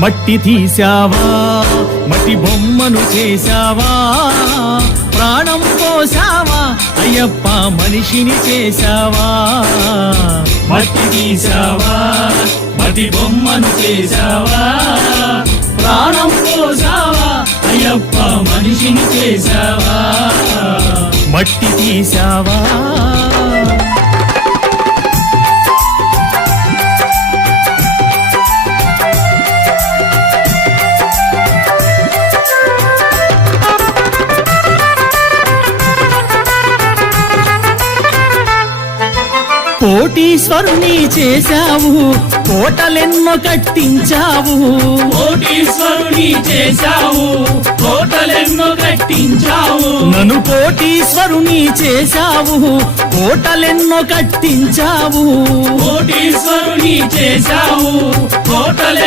మట్టి తీసావా మట్టి బొమ్మను చేశావా ప్రాణం పోసావా అయ్యప్ప మనిషిని చేశావా మట్టి తీసావా మట్టి బొమ్మను చేశావా ప్రాణం పోసావా అయ్యప్ప మనిషిని చేశావా మట్టి తీసావా కోటీశ్వరుని చేశావు కోటలెన్నో కట్టించావు కోటీశ్వరుని చేశావు కోటలెన్నో కట్టించావు నన్ను కోటీశ్వరుని చేశావు కోటలెన్నో కట్టించావు కోటీశ్వరుని చేశావు కోటలెన్నో